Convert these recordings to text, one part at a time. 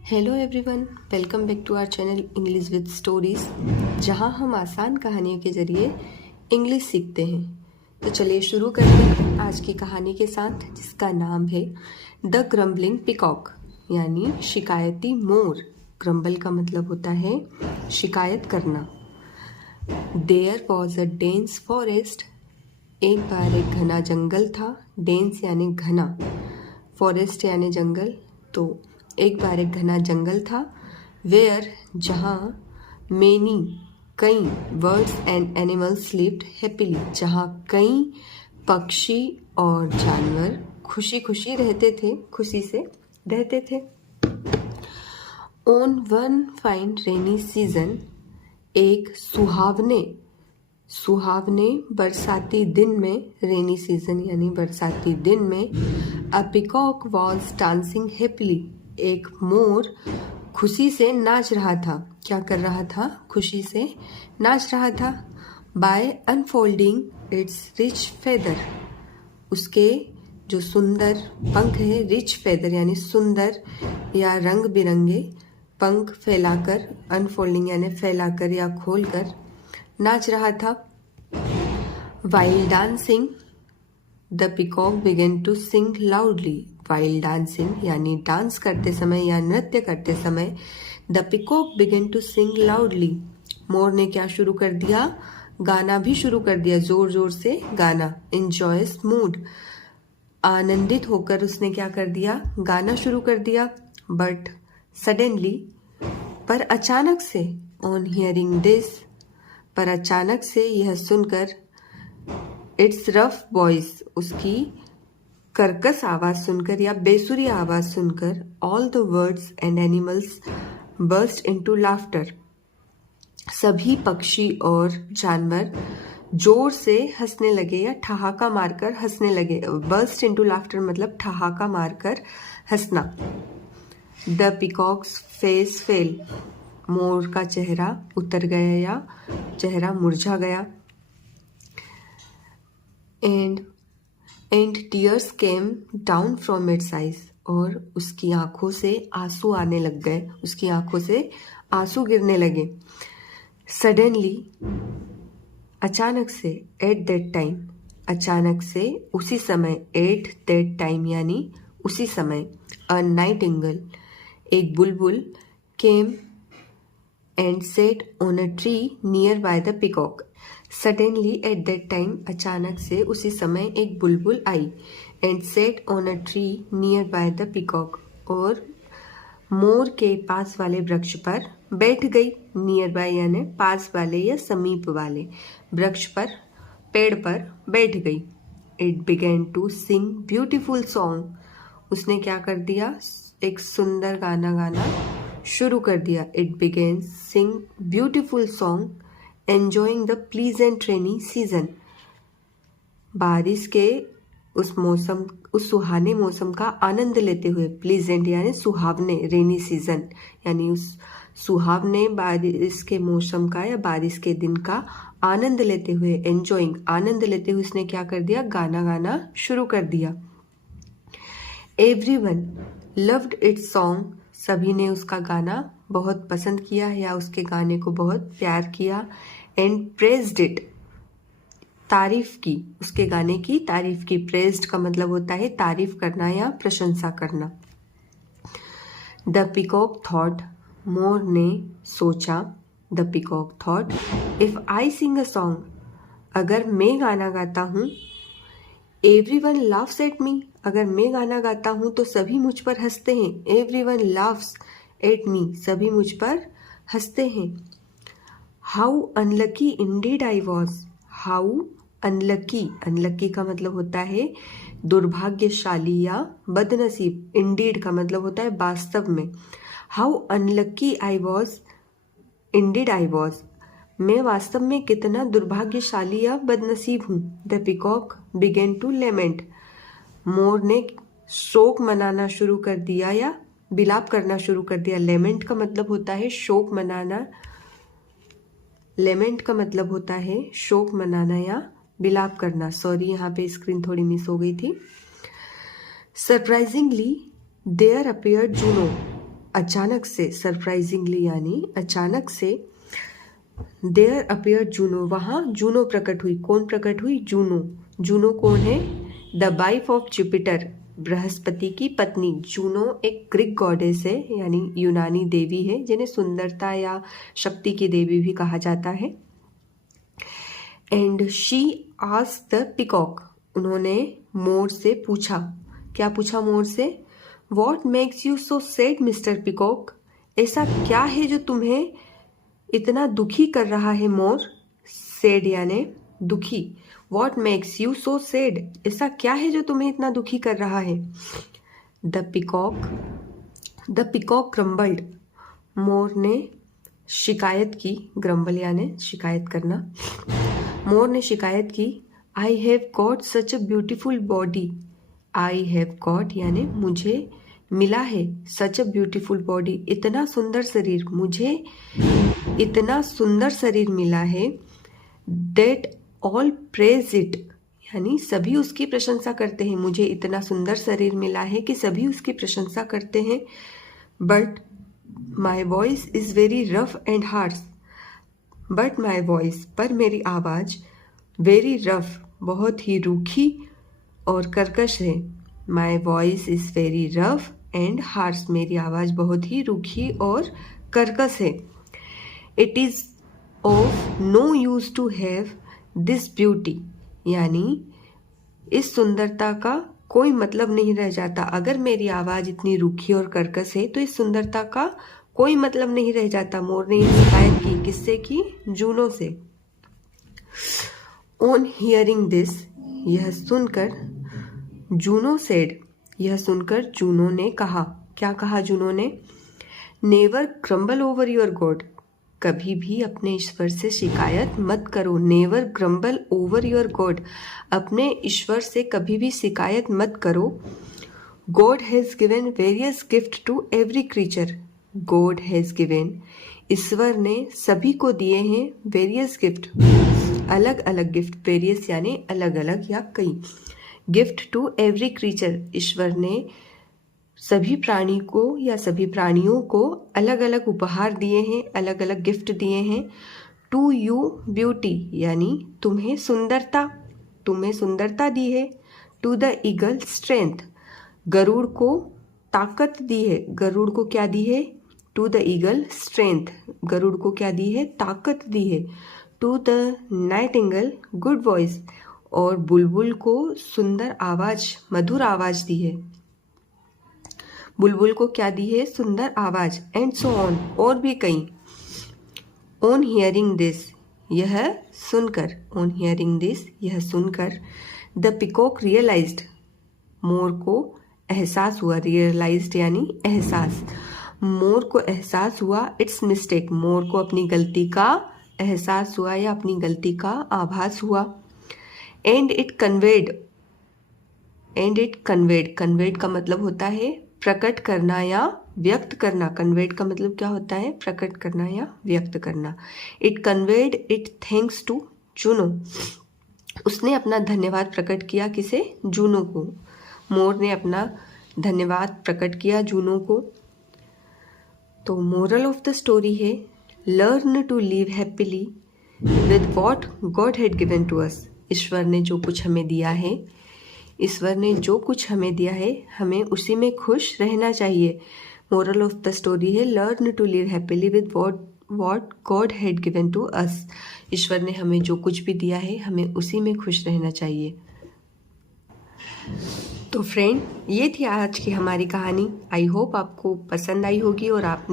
Hello everyone, welcome back to our channel English with stories, जहां हम आसान कहानियों के जरिए इंग्लिश सीखते हैं। तो चलिए शुरू करते हैं आज की कहानी के साथ, जिसका नाम है द ग्रम्बलिंग पिकॉक, यानी शिकायती मोर। ग्रम्बल का मतलब होता है शिकायत करना। There was a dense forest, एक बार एक घना जंगल था। डेंस यानी घना, फॉरेस्ट यानी जंगल। तो एक बार एक घना जंगल था। वेयर, जहाँ, मेनी, कई, birds and animals lived happily, जहाँ कई पक्षी और जानवर खुशी खुशी रहते थे, खुशी से रहते थे। On one fine rainy season, एक सुहावने बरसाती दिन में, रेनी सीजन यानी बरसाती दिन में, अ पिकॉक वॉज डांसिंग हैप्पीली, एक मोर खुशी से नाच रहा था। क्या कर रहा था? खुशी से नाच रहा था। By unfolding its rich feather, उसके जो सुंदर पंख है, रिच फेदर यानी सुंदर या रंग बिरंगे पंख फैलाकर, अनफोल्डिंग यानी फैलाकर या खोलकर नाच रहा था। While dancing the peacock began to sing loudly, while dancing यानी डांस करते समय या नृत्य करते समय, the peacock began to sing loudly, मोर ने क्या शुरू कर दिया? गाना भी शुरू कर दिया, जोर जोर से गाना। इन जॉयस मूड, आनंदित होकर उसने क्या कर दिया? गाना शुरू कर दिया। बट सडनली, पर अचानक से, ऑन हियरिंग दिस, पर अचानक से यह सुनकर, इट्स रफ वॉइस, उसकी कर्कश आवाज सुनकर या बेसुरी आवाज सुनकर, all the birds and animals burst into laughter, सभी पक्षी और जानवर जोर से हंसने लगे या ठहाका मारकर हंसने लगे। बर्स्ट इनटू लाफ्टर मतलब ठहाका मारकर हंसना। द पिकॉक्स फेस फेल, मोर का चेहरा उतर गया या चेहरा मुरझा गया। And tears came down from its eyes, और उसकी आंखों से आंसू आने लग गए, उसकी आंखों से आंसू गिरने लगे। सडनली, अचानक से, एट दैट टाइम, अचानक से, उसी समय, एट दैट टाइम यानी उसी समय, अ नाइटिंगेल, एक बुलबुल, came and sat on a tree near by the peacock. Suddenly, at that time, अचानक से, उसी समय, एक बुलबुल आई, and sat on a tree near by the peacock, और मोर के पास वाले वृक्ष पर बैठ गई। नियर बाय यानी पास वाले या समीप वाले वृक्ष पर, पेड़ पर बैठ गई। It began to sing beautiful song, उसने क्या कर दिया? एक सुंदर गाना गाना शुरू कर दिया। It began sing beautiful song enjoying the pleasant rainy season, बारिश के उस मौसम, उस सुहाने मौसम का आनंद लेते हुए। प्लीजेंट यानी सुहावने, रेनी सीजन यानी उस सुहावने बारिश के मौसम का या बारिश के दिन का आनंद लेते हुए, एंजॉइंग, आनंद लेते हुए उसने क्या कर दिया? गाना गाना शुरू कर दिया। एवरीवन लव्ड इट्स सॉन्ग, सभी ने उसका गाना बहुत पसंद किया या उसके गाने को बहुत प्यार किया। एंड प्रेज्ड इट, तारीफ की, उसके गाने की तारीफ की। प्रेज्ड का मतलब होता है तारीफ करना या प्रशंसा करना। द पिकॉक थॉट, मोर ने सोचा। The peacock thought, if I sing a song, अगर मैं गाना गाता हूँ, एवरीवन लाफ्स एट मी, अगर मैं गाना गाता हूँ तो सभी मुझ पर हंसते हैं। एवरीवन लाफ्स एट मी, सभी मुझ पर हंसते हैं। How unlucky Indeed I was, how unlucky, unlucky का मतलब होता है दुर्भाग्यशाली या बदनसीब। इंडीड का मतलब होता है वास्तव में। How unlucky I was, indeed I was, मैं वास्तव में कितना दुर्भाग्यशाली या बदनसीब हूँ। The peacock began to lament, मोर ने शोक मनाना शुरू कर दिया या विलाप करना शुरू कर दिया। लेमेंट का मतलब होता है शोक मनाना, लेमेंट का मतलब होता है शोक मनाना या विलाप करना। सॉरी, यहाँ पे स्क्रीन थोड़ी मिस हो गई थी। सरप्राइजिंगली देयर अपीयर्ड जूनो, अचानक से, सरप्राइजिंगली यानी अचानक से, देयर अपियर जूनो, वहाँ जूनो प्रकट हुई। कौन प्रकट हुई? जूनो। जूनो कौन है? The wife of Jupiter, Brihaspati की पत्नी। जूनो एक ग्रीक गॉडेस है यानी यूनानी देवी है, जिन्हें सुंदरता या शक्ति की देवी भी कहा जाता है। And she asked the peacock, उन्होंने मोर से पूछा। क्या पूछा मोर से? What makes you so sad mister peacock, ऐसा क्या है जो तुम्हें इतना दुखी कर रहा है मोर? सैड यानी दुखी। What makes you so sad, ऐसा क्या है जो तुम्हें इतना दुखी कर रहा है? द पिकॉक ग्रम्बल्ड, मोर ने शिकायत की। ग्रम्बल यानी शिकायत करना। मोर ने शिकायत की। I have got such a beautiful body, I have got यानी मुझे मिला है, सच अ ब्यूटिफुल बॉडी, इतना सुंदर शरीर, मुझे इतना सुंदर शरीर मिला है। दैट ऑल प्रेज इट, यानी सभी उसकी प्रशंसा करते हैं। मुझे इतना सुंदर शरीर मिला है कि सभी उसकी प्रशंसा करते हैं। But my voice is very rough and harsh, but my voice, पर मेरी आवाज, वेरी रफ, बहुत ही रूखी और कर्कश है। My voice is very rough and harsh, मेरी आवाज बहुत ही रूखी और कर्कश है। It is of no use to have this beauty, यानी इस सुंदरता का कोई मतलब नहीं रह जाता। अगर मेरी आवाज इतनी रूखी और कर्कश है तो इस सुंदरता का कोई मतलब नहीं रह जाता। मोर ने यह शिकायत की। किससे की? जूनो से। ऑन हियरिंग दिस, यह सुनकर, जूनो सेड, यह सुनकर जूनो ने कहा। क्या कहा जूनो ने? Never grumble over your God, कभी भी अपने ईश्वर से शिकायत मत करो। Never grumble over your God, अपने ईश्वर से कभी भी शिकायत मत करो। God has given various gift to every creature, God has given, ईश्वर ने सभी को दिए हैं वेरियस गिफ्ट, अलग अलग गिफ्ट। वेरियस यानी अलग अलग या कई। गिफ्ट टू एवरी क्रीचर, ईश्वर ने सभी प्राणी को या सभी प्राणियों को अलग अलग उपहार दिए हैं, अलग अलग गिफ्ट दिए हैं। टू यू ब्यूटी, यानी तुम्हें सुंदरता, तुम्हें सुंदरता दी है। टू द ईगल स्ट्रेंथ, गरुड़ को ताकत दी है। गरुड़ को क्या दी है? टू द ईगल स्ट्रेंथ, गरुड़ को क्या दी है? ताकत दी है। To the nightingale good voice, और बुलबुल को सुंदर आवाज, मधुर आवाज दी है। बुलबुल को क्या दी है? सुंदर आवाज। एंड सो ऑन, और भी कई। ऑन हियरिंग दिस, यह सुनकर, ऑन हियरिंग दिस, यह सुनकर, द पिकॉक रियलाइज्ड, मोर को एहसास हुआ। रियलाइज्ड यानी एहसास, मोर को एहसास हुआ। इट्स मिस्टेक, मोर को अपनी गलती का एहसास हुआ या अपनी गलती का आभास हुआ। एंड इट कन्वेड, कन्वेड का मतलब होता है प्रकट करना या व्यक्त करना। कन्वेड का मतलब क्या होता है? प्रकट करना या व्यक्त करना। It conveyed it thanks to Juno, उसने अपना धन्यवाद प्रकट किया। किसे? जूनो को। मोर ने अपना धन्यवाद प्रकट किया जूनो को। तो मोरल ऑफ द स्टोरी है, learn to live happily with what God had given to us. ईश्वर ने जो कुछ हमें दिया है, ईश्वर ने जो कुछ हमें दिया है, हमें उसी में खुश रहना चाहिए। मोरल ऑफ द स्टोरी है, learn to live happily with what God had given to us. ईश्वर ने हमें जो कुछ भी दिया है, हमें उसी में खुश रहना चाहिए। तो फ्रेंड, ये थी आज की हमारी कहानी। आई होप आपको पसंद आई होगी और आप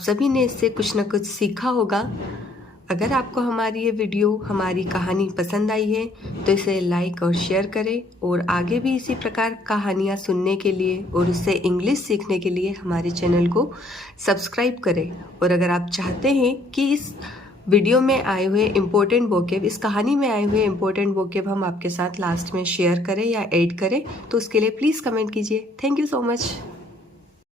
सभी ने इससे कुछ ना कुछ सीखा होगा। अगर आपको हमारी ये वीडियो, हमारी कहानी पसंद आई है तो इसे लाइक और शेयर करें, और आगे भी इसी प्रकार कहानियाँ सुनने के लिए और उससे इंग्लिश सीखने के लिए हमारे चैनल को सब्सक्राइब करें। और अगर आप चाहते हैं कि इस वीडियो में आए हुए इम्पोर्टेंट वोकेब, इस कहानी में आए हुए इम्पोर्टेंट वोकेब हम आपके साथ लास्ट में शेयर करें या ऐड करें, तो उसके लिए प्लीज़ कमेंट कीजिए। Thank you so much.